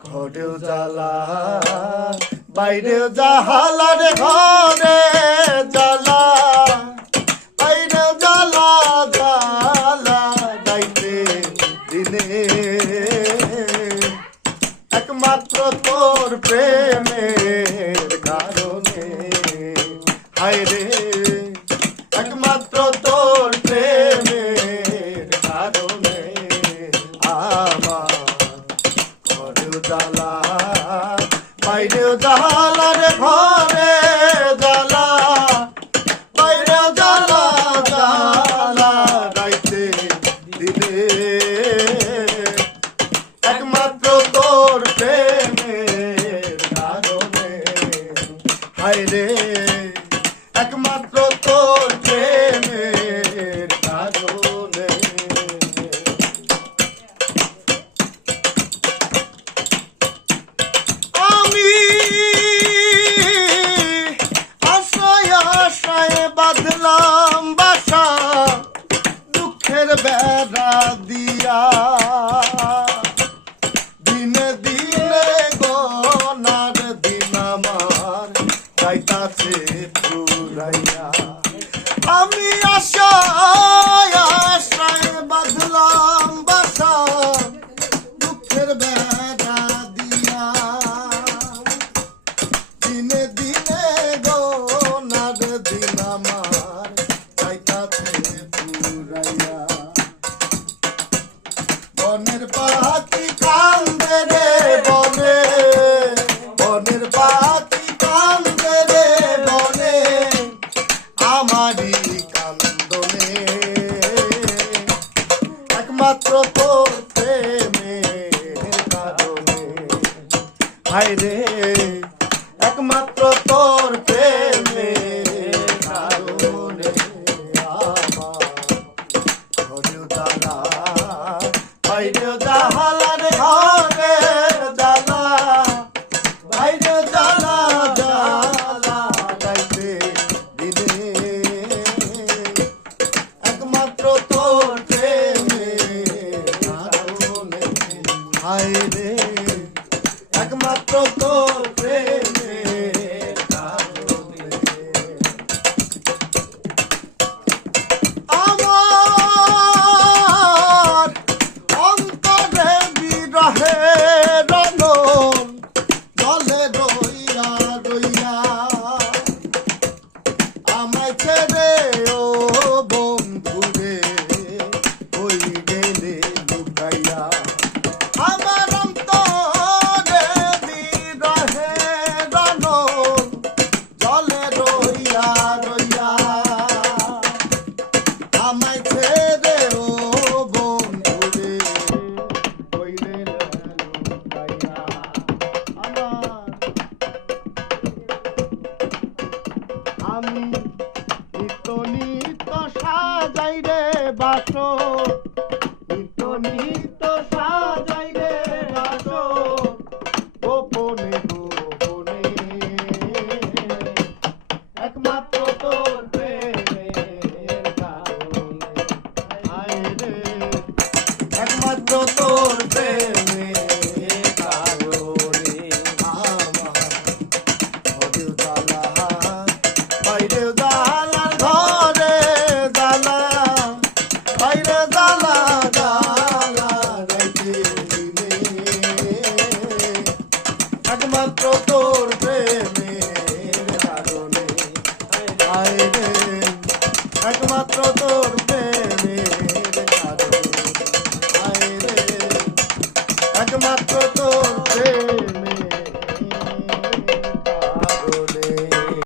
ঘরেও জ্বালা বাইরেও জাহালা রে ঘরে জ্বালা বাইরেও জ্বালা জ্বালা রাইতে দিনে একমাত্র তোর প্রেমের কারণে হায় রে একমাত্র তোর প্রেমের কারণে আমার ঘরেও জ্বালা বাইরেও জ্বালা রে ঘরে জ্বালা বাইরেও জ্বালা জ্বালা রাইতে দিনে একমাত্র তোর প্রেমের কারণে হায় রে একমাত্র তোর প্রেমের কারণে আমি আশায় আশায় বাঁধলাম বাসা দুঃখের বেড়া দিয়া দিনে দিনে গনার দিন আমার যাইতাছে পুরাইয়া আমি আশায় আশায় বাঁধলাম বাসা দুঃখের বেড়া দিয়া দিনে দিনে গনার দিন আমার যাইতাছে পুরাইয়া বনের পাখি কান্দে রে বনে বনের পাখি কান্দে রে বনে আমারই কান্দনে একমাত্র তোর প্রেমের কারণে হায় রে একমাত্র তোর প্রেমের কারণে আমার ঘরেও জ্বালা বাইরেও জ্বালা রে ঘরে জ্বালা বাইরেও জ্বালা জ্বালা রাইতে দিনে একমাত্র তোর প্রেমের কারণে হায় রে একমাত্র তোর প্রেমের কারণে আমার অন্তরে বিরহে রনন জলে রইয়া রইয়া আমায় ছেড়ে ও বন্ধুরে ওই গেলে লুকাইয়া আমার অন্তরে বিরহে রনন জলে রইয়া রইয়া আমায় ছেড়ে ও বন্ধুরে কইরে লুকাইয়া আমার আমি নিত্য নিত্য সাজাই রে বাসো নিত্য নিত্য সাজাই রে বাসো গোপনে গোপনে একমাত্র তোর প্রেমের কারণে হায় রে একমাত্র তোর প্রেমের কারণে আমার ঘরেও জ্বালা বাইরেও জ্বালা ঘরে জ্বালা বাইরে জ্বালা জ্বালা রাইতে দিনে একমাত্র তোর প্রেমের কারণে হায় রে একমাত্র তোর